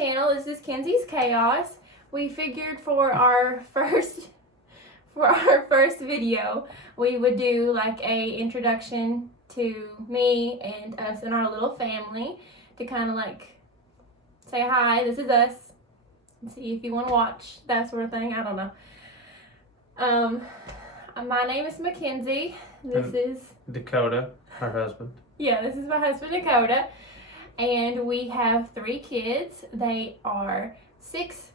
channel. This is Kenzie's Chaos. We figured for our first video, we would do like a introduction to me and us and our little family to kind of like say hi, this is us, and see if you want to watch, that sort of thing. I don't know. My name is Mackenzie. This is Dakota, her husband. Yeah, this is my husband, Dakota. And we have 3 kids. They are 6,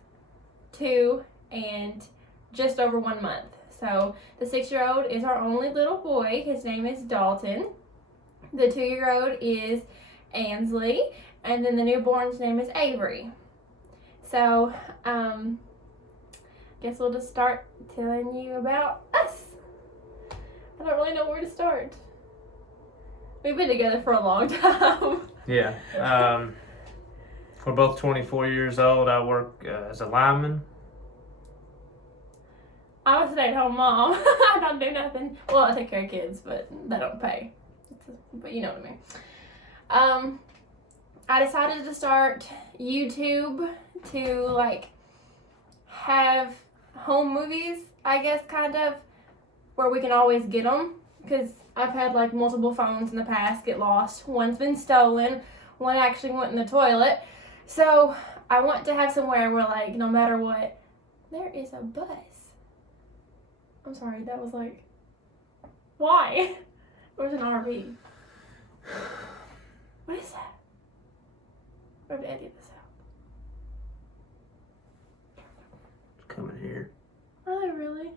2, and just over 1 month. So the 6-year-old is our only little boy. His name is Dalton. The 2-year-old is Ansley. And then the newborn's name is Avery. So, guess we'll just start telling you about us. I don't really know where to start. We've been together for a long time. Yeah. We're both 24 years old. I work as a lineman. I'm a stay-at-home mom. I don't do nothing. Well, I take care of kids, but they don't pay. But you know what I mean. I decided to start YouTube to like have home movies, I guess, kind of, where we can always get them, because I've had like multiple phones in the past get lost. One's been stolen, one actually went in the toilet. So I want to have somewhere where like no matter what, there is a bus. I'm sorry, that was like, why? Where's an RV? What is that? Where did I edit this out? It's coming here. Are they really?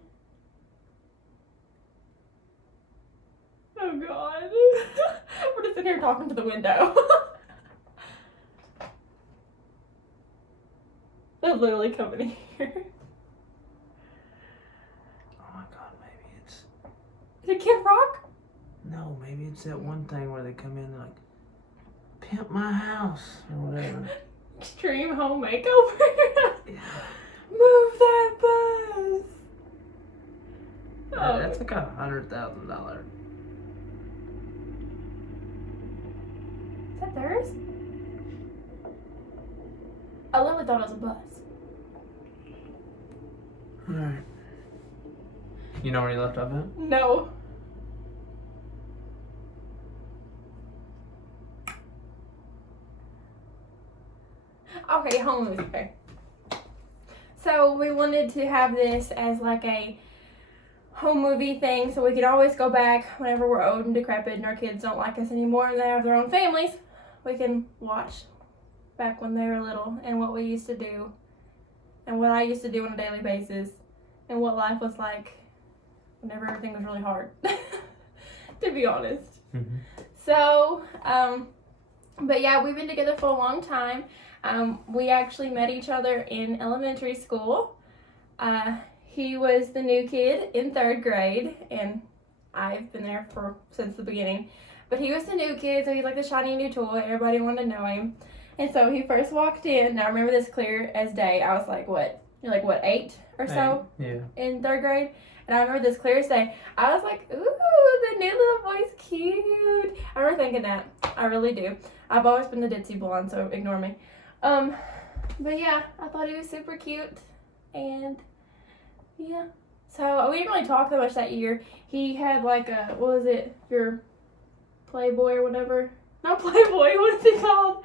Oh God. We're just in here talking to the window. They're literally coming here. Oh my God, maybe it's... Is it Kid Rock? No, maybe it's that one thing where they come in and like, pimp my house or whatever. Extreme home makeover. Yeah. Move that bus. Yeah, that's like $100,000. Is that theirs? I literally thought it was a bus. Alright. You know where you left off at? No. Okay, home movies. Okay. So we wanted to have this as like a home movie thing, so we could always go back whenever we're old and decrepit and our kids don't like us anymore and they have their own families. We can watch back when they were little and what we used to do and what I used to do on a daily basis and what life was like whenever everything was really hard, to be honest. Mm-hmm. So, but yeah, we've been together for a long time. We actually met each other in elementary school. He was the new kid in 3rd grade, and I've been there since the beginning. But he was the new kid, so he's like the shiny new toy. Everybody wanted to know him. And so he first walked in, and I remember this clear as day. I was like, what? You're like, what, 8 or so? Yeah. In 3rd grade? And I remember this clear as day. I was like, ooh, the new little boy's cute. I remember thinking that. I really do. I've always been the ditzy blonde, so ignore me. But yeah, I thought he was super cute. And yeah. So we didn't really talk that much that year. He had like a, what was it? Your Playboy or whatever. Not Playboy, what is it called?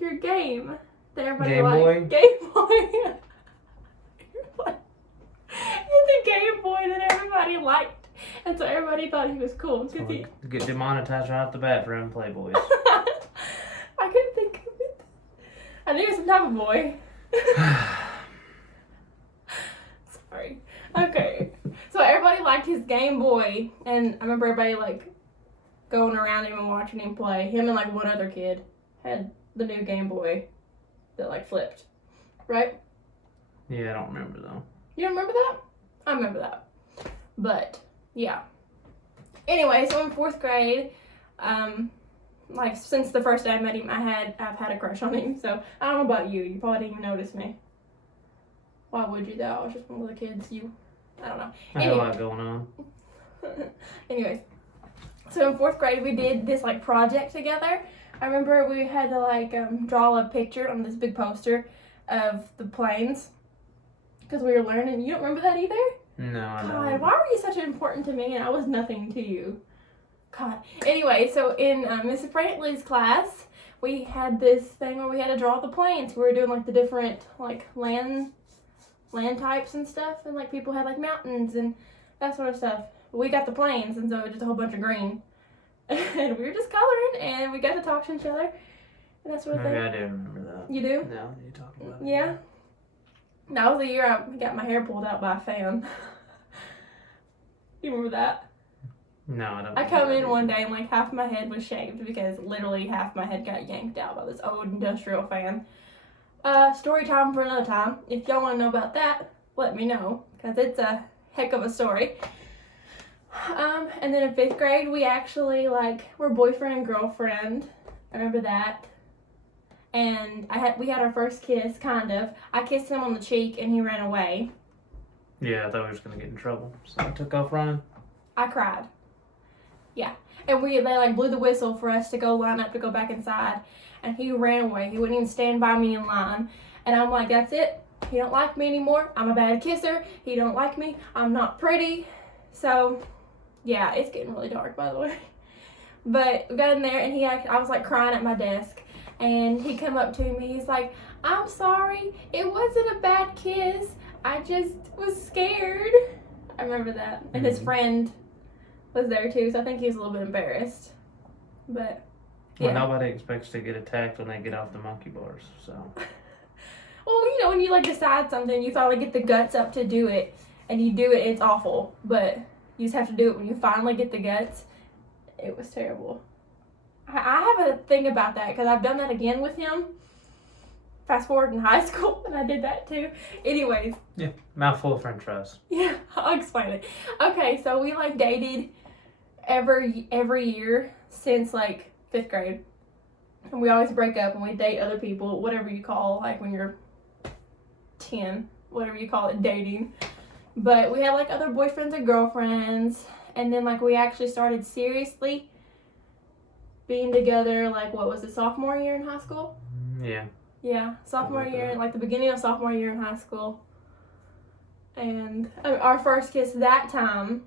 Your game that everybody Game liked. Boy? Game Boy. It's a Game Boy that everybody liked. And so everybody thought he was cool. So we get demonetized right off the bat for having Playboys. I couldn't think of it. I knew it was some type of boy. Sorry. Okay. So everybody liked his Game Boy. And I remember everybody like going around him and watching him play. Him and like one other kid had the new Game Boy that like flipped. Right? Yeah, I don't remember though. You don't remember that? I remember that. But yeah. Anyway, so in 4th grade, like since the first day I met him, I've had a crush on him. So I don't know about you. You probably didn't even notice me. Why would you though? I was just one of the kids. I don't know. I had a lot going on. Anyways, so in 4th grade we did this like project together I remember we had to like draw a picture on this big poster of the planes because we were learning. You don't remember that either? No, I God, don't. why were you such important to me and I was nothing to you? God. Anyway, so in Miss Brantley's class, we had this thing where we had to draw the planes. We were doing like the different like land types and stuff, and like people had like mountains and that sort of stuff. We got the planes, and so it was just a whole bunch of green. And we were just coloring, and we got to talk to each other, and that sort of Maybe thing. I do remember that. You do? No, you talking about it. Yeah. That was the year I got my hair pulled out by a fan. You remember that? No, I don't. I come in one day and like half my head was shaved because literally half my head got yanked out by this old industrial fan. Story time for another time. If y'all want to know about that, let me know because it's a heck of a story. And then in 5th grade, we actually like were boyfriend and girlfriend. I remember that. And we had our first kiss, kind of. I kissed him on the cheek and he ran away. Yeah, I thought we were just gonna get in trouble, so I took off running. I cried. Yeah. And they like blew the whistle for us to go line up to go back inside. And he ran away. He wouldn't even stand by me in line. And I'm like, that's it. He don't like me anymore. I'm a bad kisser. He don't like me. I'm not pretty. So, yeah, it's getting really dark, by the way. But we got in there, and I was like crying at my desk. And he come up to me. He's like, I'm sorry. It wasn't a bad kiss. I just was scared. I remember that. And his friend was there too, so I think he was a little bit embarrassed. But yeah. Well, nobody expects to get attacked when they get off the monkey bars, so. Well, you know, when you like decide something, you finally get the guts up to do it, and you do it, it's awful. But you just have to do it when you finally get the guts. It was terrible. I have a thing about that because I've done that again with him. Fast forward in high school, and I did that too. Anyways. Yeah, mouthful of french fries. Yeah, I'll explain it. Okay, so we like dated every year since like 5th grade. And we always break up and we date other people, whatever you call, like when you're 10, whatever you call it, dating. But we had like other boyfriends and girlfriends. And then like we actually started seriously being together, like what was it, sophomore year in high school? Yeah. Yeah, sophomore year, like the beginning of sophomore year in high school. And our first kiss that time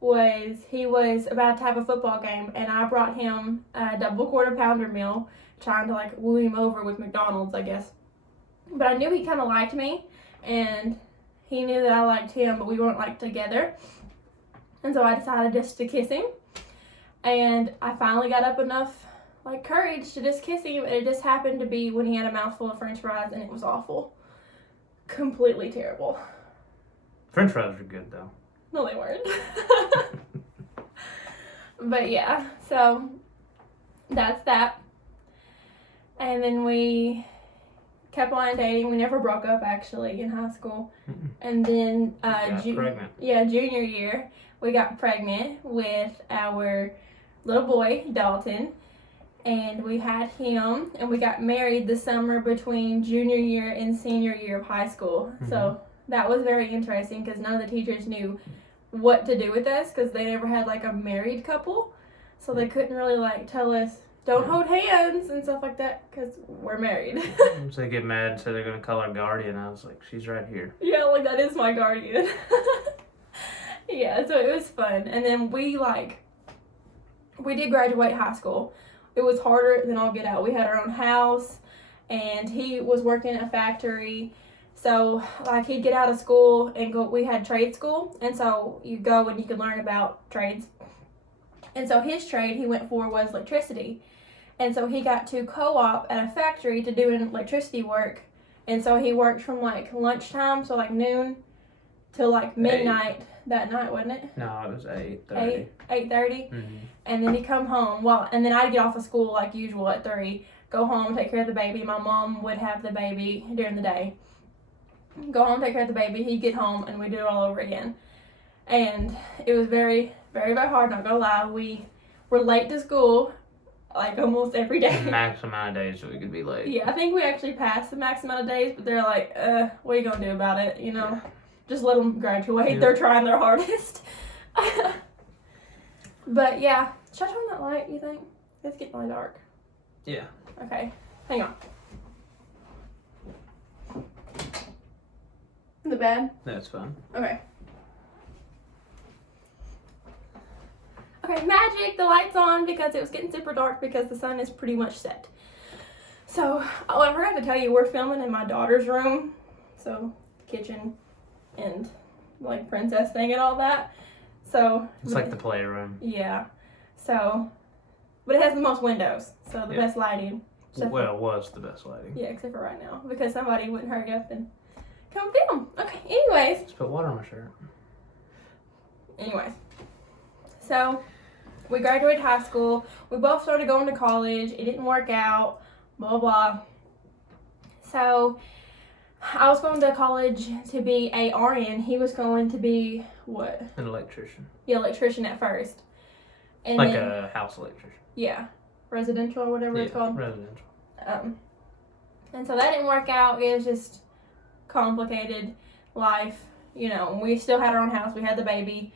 he was about to have a football game, and I brought him a double quarter pounder meal, trying to like woo him over with McDonald's, I guess. But I knew he kind of liked me, and he knew that I liked him, but we weren't like together. And so I decided just to kiss him, and I finally got up enough like courage to just kiss him, and it just happened to be when he had a mouthful of french fries, and it was awful. Completely terrible. French fries are good though. No, they weren't. But yeah, so that's that. And then we kept on dating. We never broke up actually in high school. And then pregnant. Junior year, we got pregnant with our little boy, Dalton. And we had him, and we got married the summer between junior year and senior year of high school. So that was very interesting because none of the teachers knew what to do with us because they never had like a married couple. So they couldn't really like tell us, don't hold hands and stuff like that because we're married. So they get mad and say they're going to call our guardian. I was like, she's right here. Yeah, like that is my guardian. Yeah, so it was fun. And then we did graduate high school. It was harder than all get out. We had our own house, and he was working at a factory. So, like, he'd get out of school and go. We had trade school, and so you go and you could learn about trades. And so his trade he went for was electricity. And so he got to co-op at a factory to do electricity work. And so he worked from, like, lunchtime, so, like, noon, till, like, midnight that night, wasn't it? No, it was 8:30. 8:30? And then he'd come home. And then I'd get off of school, like usual, at 3, go home, take care of the baby. My mom would have the baby during the day. Go home, take care of the baby. He'd get home, and we'd do it all over again. And it was very, very, very hard, not gonna lie. We were late to school, like, almost every day. Max amount of days that we could be late. Yeah, I think we actually passed the max amount of days, but they're like, what are you gonna do about it, you know? Just let them graduate. Yeah. They're trying their hardest. But, yeah. Should I turn that light, you think? It's getting really dark. Yeah. Okay, hang on. Is it bad? That's fine. Okay. Okay, magic, the light's on because it was getting super dark because the sun is pretty much set. So, oh, I forgot to tell you, we're filming in my daughter's room. So, kitchen and like princess thing and all that. So. It's like the playroom. Yeah. So, but it has the most windows, so the best lighting. Well, it was the best lighting. Yeah, except for right now because somebody wouldn't hurry up and come film. Okay, anyways. Just put water on my shirt. Anyways. So, we graduated high school. We both started going to college. It didn't work out. Blah, blah. So, I was going to college to be a RN. He was going to be, what? An electrician. Yeah, electrician at first. And like then, a house electrician. Yeah. Residential or whatever it's called. Residential. And so that didn't work out. It was just complicated life. You know, we still had our own house. We had the baby.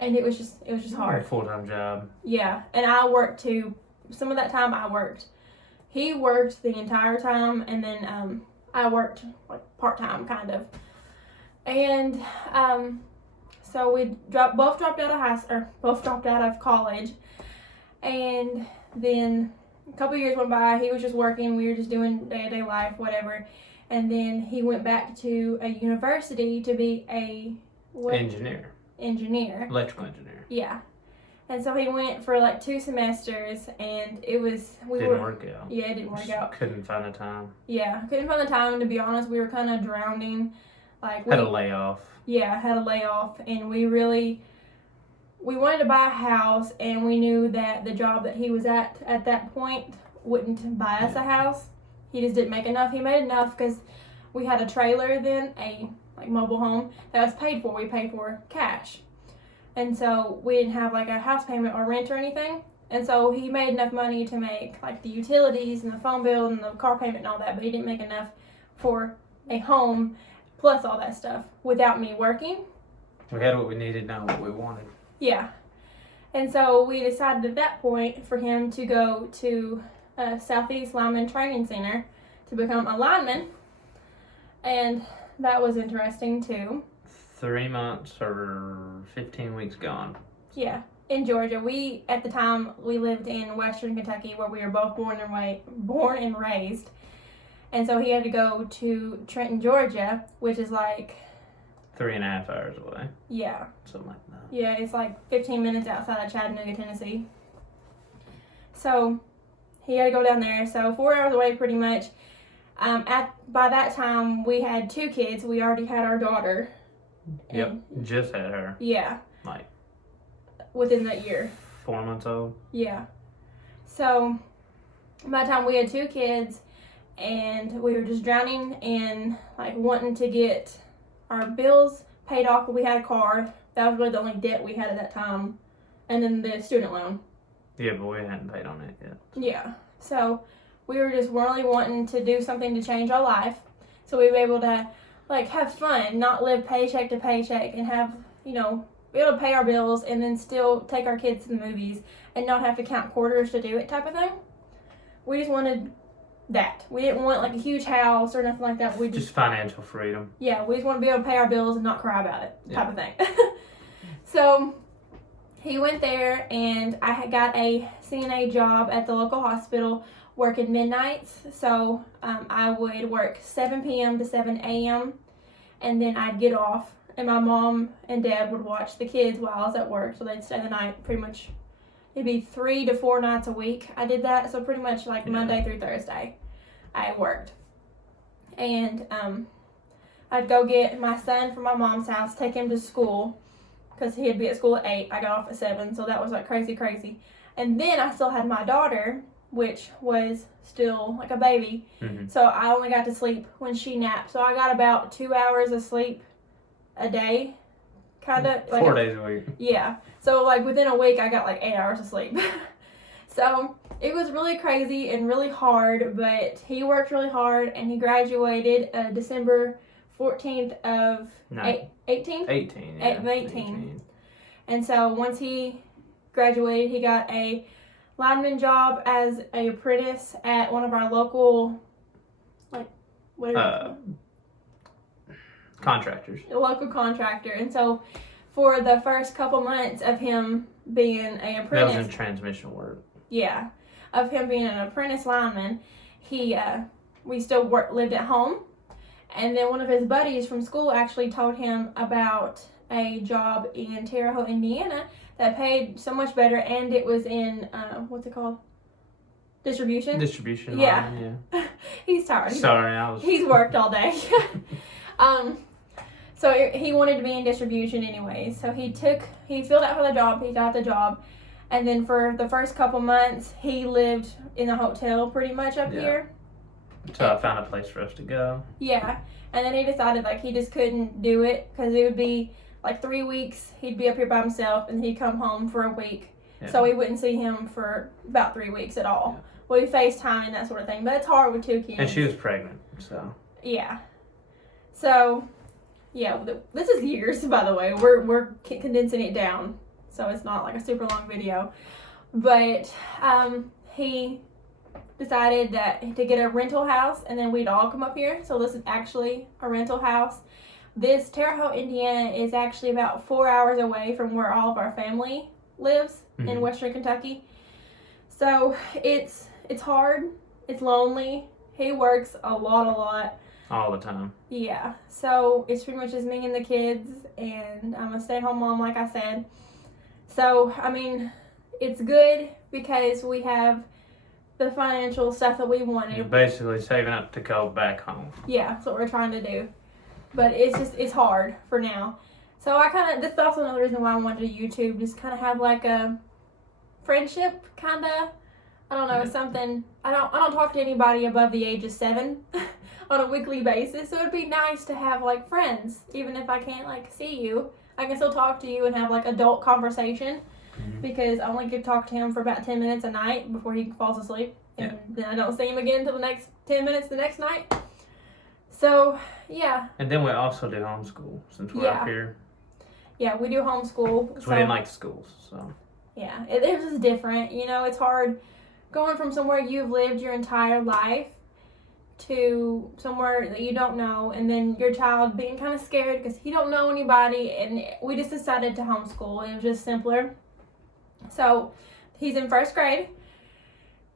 And it was just hard. A full-time job. Yeah. And I worked too. Some of that time I worked. He worked the entire time. And then I worked like part-time kind of. And so we both dropped out of college. And then a couple years went by. He was just working. We were just doing day-to-day life, whatever. And then he went back to a university to be a engineer. Electrical engineer. Yeah. And so he went for like 2 semesters, and it was didn't work out. Yeah, it didn't work out. Couldn't find the time. Yeah, couldn't find the time. And to be honest, we were kind of drowning. Like had a layoff. Yeah, had a layoff, and we wanted to buy a house, and we knew that the job that he was at that point wouldn't buy us a house. He just didn't make enough. He made enough because we had a trailer then, a like mobile home that was paid for. We paid for cash, and so we didn't have like a house payment or rent or anything. And so he made enough money to make like the utilities and the phone bill and the car payment and all that, but he didn't make enough for a home plus all that stuff without me working. We had what we needed, not what we wanted. Yeah. And so we decided at that point for him to go to Southeast Lineman Training Center to become a lineman. And that was interesting too. 3 months or 15 weeks gone. Yeah. In Georgia. At the time, we lived in Western Kentucky where we were both born and raised. And so he had to go to Trenton, Georgia, which is like 3.5 hours away. Yeah. Something like that. Yeah, it's like 15 minutes outside of Chattanooga, Tennessee. So he had to go down there. So 4 hours away pretty much. By that time, we had 2 kids. We already had our daughter. Yep, just had her. Yeah. Like. Within that year. 4 months old. Yeah. So by the time we had 2 kids, and we were just drowning in like wanting to get our bills paid off. We had a car. That was really the only debt we had at that time. And then the student loan. Yeah, but we hadn't paid on it yet. Yeah. So we were just really wanting to do something to change our life. So we were able to like have fun, not live paycheck to paycheck, and have, you know, be able to pay our bills and then still take our kids to the movies and not have to count quarters to do it type of thing. We just wanted that. We didn't want like a huge house or nothing like that. We just financial freedom. Yeah, we just want to be able to pay our bills and not cry about it type of thing. So he went there, and I had got a CNA job at the local hospital working midnights. So I would work 7 p.m. to 7 a.m. and then I'd get off, and my mom and dad would watch the kids while I was at work. So they'd stay the night pretty much. It'd be 3 to 4 nights a week I did that. So pretty much like Monday through Thursday I worked. And I'd go get my son from my mom's house, take him to school because he'd be at school at 8. I got off at 7, so that was like crazy. And then I still had my daughter, which was still like a baby. Mm-hmm. So I only got to sleep when she napped. So I got about 2 hours of sleep a day. Kind of. 4 days a week. Yeah. So, like, within a week, I got, like, 8 hours of sleep. So, it was really crazy and really hard, but he worked really hard, and he graduated December 14th of 18? 18, yeah. 18. And so, once he graduated, he got a lineman job as a apprentice at one of our local, Contractors. a local contractor. And so for the first couple months of him being an apprentice, That was in transmission work. yeah, of him being an apprentice lineman, we still lived at home. And then one of his buddies from school actually told him about a job in Terre Haute, Indiana that paid so much better, and it was in, what's it called? Distribution? Distribution Yeah. line, yeah. He's tired. Sorry, He's worked all day. So he wanted to be in distribution anyway. So he filled out for the job, he got the job, and then for the first couple months, he lived in a hotel pretty much up here. So I found a place for us to go. Yeah, and then he decided like he just couldn't do it because it would be like 3 weeks. He'd be up here by himself, and he'd come home for a week. Yeah. So we wouldn't see him for about 3 weeks at all. Yeah. We FaceTime and that sort of thing, but it's hard with 2 kids. And she was pregnant, so. Yeah. So, yeah, this is years, by the way. We're condensing it down, so it's not like a super long video. But he decided to get a rental house, and then we'd all come up here. So this is actually a rental house. This Terre Haute, Indiana is actually about 4 hours away from where all of our family lives in Western Kentucky. So it's hard. It's lonely. He works a lot. All the time. Yeah. So it's pretty much just me and the kids, and I'm a stay-at-home mom, like I said. So, I mean, it's good because we have the financial stuff that we wanted. You're basically saving up to go back home. Yeah, that's what we're trying to do. But it's hard for now. So this is also another reason why I wanted to YouTube, just kind of have like a friendship, kind of. I don't know, something. I don't talk to anybody above the age of 7 on a weekly basis. So it'd be nice to have like friends, even if I can't like see you. I can still talk to you and have like adult conversation, because I only get to talk to him for about 10 minutes a night before he falls asleep, and then I don't see him again until the next 10 minutes the next night. So yeah. And then we also do homeschool since we're up here. Yeah, we do homeschool. Because we didn't like the schools, so. Yeah, it was different. You know, it's hard going from somewhere you've lived your entire life to somewhere that you don't know, and then your child being kind of scared because he don't know anybody, and we just decided to homeschool. It was just simpler. So he's in 1st grade.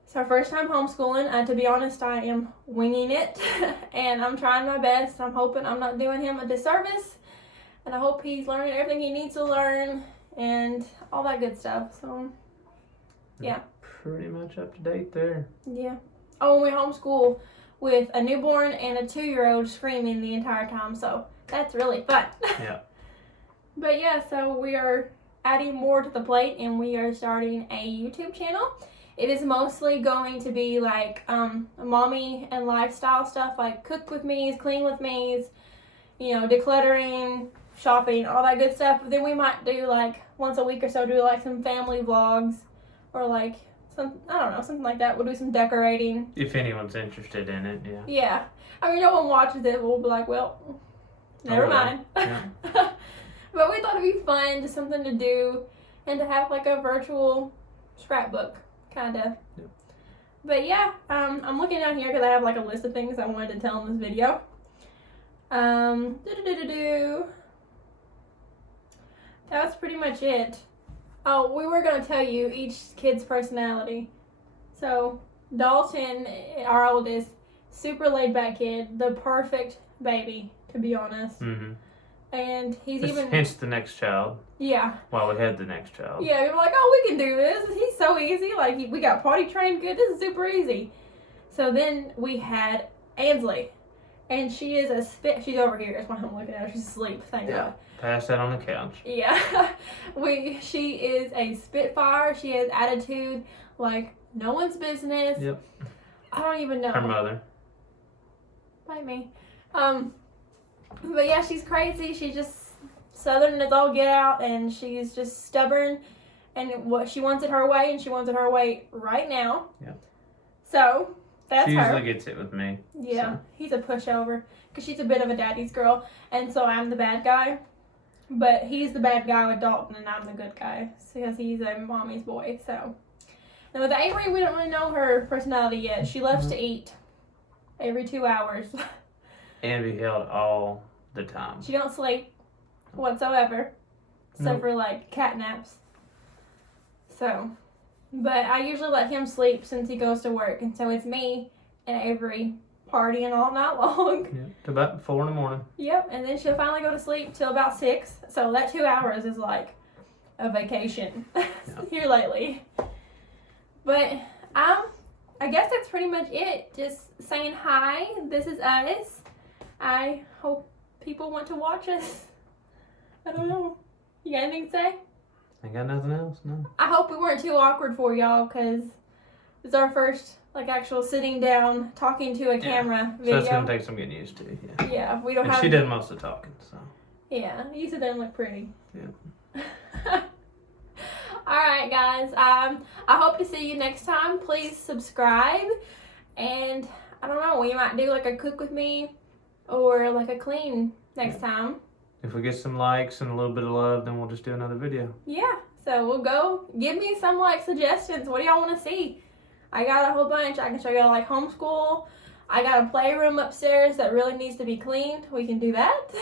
It's our first time homeschooling. To be honest, I am winging it, and I'm trying my best. I'm hoping I'm not doing him a disservice, and I hope he's learning everything he needs to learn and all that good stuff. So, yeah. Pretty much up to date there. Yeah. Oh, and we homeschool with a newborn and a 2-year-old screaming the entire time, so that's really fun. Yeah. But yeah, so we are adding more to the plate, and we are starting a YouTube channel. It is mostly going to be like mommy and lifestyle stuff, like cook with me's, clean with me's, you know, decluttering, shopping, all that good stuff. But then we might do like once a week or so, do like some family vlogs, or like I don't know, something like that. We'll do some decorating. If anyone's interested in it, yeah. Yeah. I mean, no one watches it. We'll be like, well, never mind. Yeah. But we thought it'd be fun, just something to do, and to have like a virtual scrapbook, kind of. Yep. But yeah, I'm looking down here because I have like a list of things I wanted to tell in this video. That's pretty much it. Oh, we were going to tell you each kid's personality. So, Dalton, our oldest, super laid-back kid, the perfect baby, to be honest. Mm-hmm. And he's Hence the next child. Yeah. Well, we had the next child. Yeah, we were like, oh, we can do this. He's so easy. Like, we got potty trained good. This is super easy. So then we had Ansley. And she is a she's over here. That's why I'm looking at her. She's asleep. Thank God. Pass that on the couch. Yeah. She is a spitfire. She has attitude like no one's business. Yep. I don't even know. Her mother. Bite me. But yeah, she's crazy. She's just Southern as all get out, and she's just stubborn. And what she wants it her way, and she wants it her way right now. Yeah. So that's she her. usually gets it with me. Yeah, so. He's a pushover because she's a bit of a daddy's girl, and so I'm the bad guy. But he's the bad guy with Dalton, and I'm the good guy because he's a mommy's boy. So, And with Avery, we don't really know her personality yet. She loves to eat every 2 hours. And be held all the time. She don't sleep whatsoever, except for like cat naps. So, but I usually let him sleep since he goes to work, and so it's me and Avery partying all night long. Yeah, to about 4 in the morning. Yep, and then she'll finally go to sleep till about 6. So that 2 hours is like a vacation here lately. But I guess that's pretty much it. Just saying hi. This is us. I hope people want to watch us. I don't know. You got anything to say? Ain't got nothing else, no. I hope we weren't too awkward for y'all, because it's our first like actual sitting down talking to a camera So video. that's gonna take some getting used to. Yeah. Yeah, we don't And have. she did most of the talking, so. Yeah, you said doesn't look pretty. Yeah. Alright guys, I hope to see you next time. Please subscribe, and I don't know, we might do like a cook with me or like a clean next time. If we get some likes and a little bit of love, then we'll just do another video. Yeah, so we'll go. Give me some like suggestions. What do y'all want to see? I got a whole bunch. I can show y'all like homeschool. I got a playroom upstairs that really needs to be cleaned. We can do that.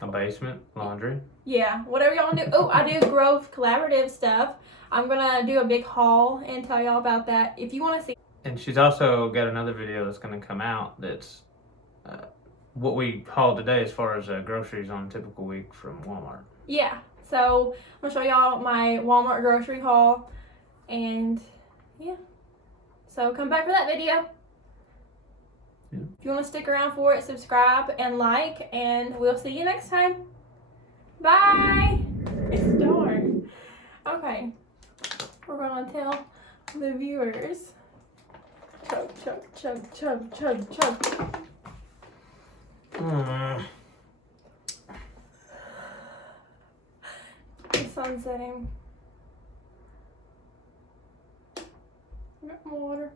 A basement, laundry. Yeah, whatever y'all want to do. Oh, I do Grove Collaborative stuff. I'm going to do a big haul and tell y'all about that if you want to see. And she's also got another video that's going to come out that's what we hauled today as far as groceries on a typical week from Walmart. Yeah, so I'm going to show y'all my Walmart grocery haul. And yeah, so come back for that video. Yeah. If you want to stick around for it, subscribe and like, and we'll see you next time. Bye. It's dark. Okay, we're going to tell the viewers. Chug, chug, chug, chug, chug, chug. The sun's setting. I got more water.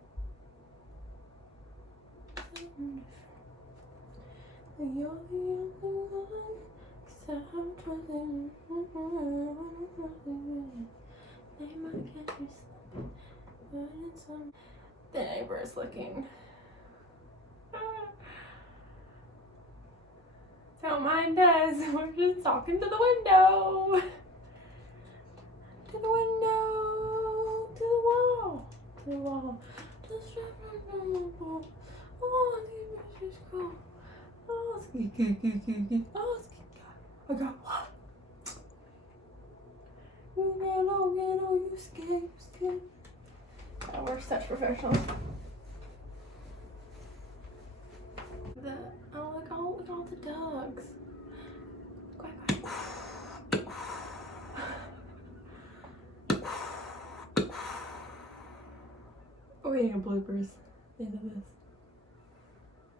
You're the only one, 'cause I'm trying. Name I can't be sleeping, but it's on. The neighbor is looking. Don't mind us. We're just talking to the window. To the window. To the wall. To the wall. Just on the wall. Oh, this is cool. Oh, ski. Oh, ski. I got what? You scared. Oh, we're such professionals. Look all the dogs. Quack, quack. We're getting bloopers at the end of this.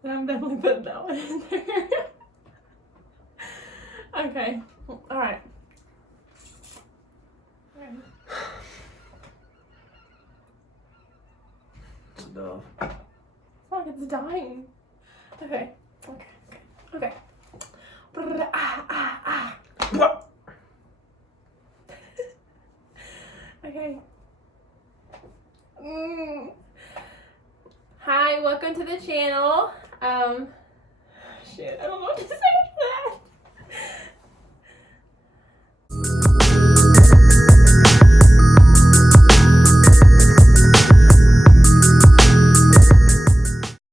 And I'm definitely putting that one in there. Okay. Alright. It's a dove. It's like it's dying. Okay. Okay. Hi, welcome to the channel. Shit, I don't know what to say.